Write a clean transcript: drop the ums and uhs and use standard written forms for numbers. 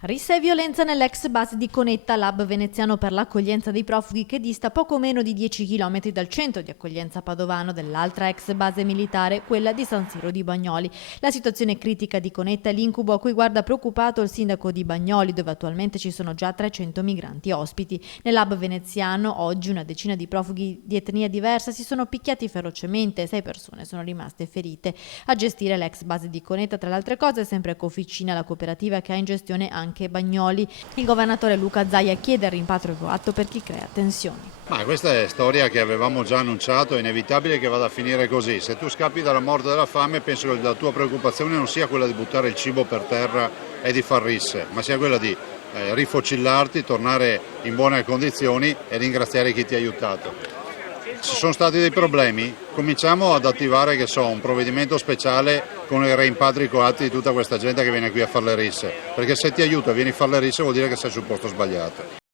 Rissa e violenza nell'ex base di Conetta, l'hub veneziano per l'accoglienza dei profughi che dista poco meno di 10 km dal centro di accoglienza padovano dell'altra ex base militare, quella di San Siro di Bagnoli. La situazione critica di Conetta è l'incubo a cui guarda preoccupato il sindaco di Bagnoli, dove attualmente ci sono già 300 migranti ospiti. Nell'hub veneziano oggi una decina di profughi di etnia diversa si sono picchiati ferocemente e 6 persone sono rimaste ferite. A gestire l'ex base di Conetta, tra le altre cose, è sempre Coficina, la cooperativa che ha in gestione anche Bagnoli. Il governatore Luca Zaia chiede il rimpatrio coatto per chi crea tensioni. Ma questa è storia che avevamo già annunciato, è inevitabile che vada a finire così. Se tu scappi dalla morte e dalla fame, penso che la tua preoccupazione non sia quella di buttare il cibo per terra e di far risse, ma sia quella di rifocillarti, tornare in buone condizioni e ringraziare chi ti ha aiutato. Ci sono stati dei problemi? Cominciamo ad attivare, un provvedimento speciale con i rimpatri coatti di tutta questa gente che viene qui a fare le risse, perché se ti aiuta e vieni a fare le risse vuol dire che sei sul posto sbagliato.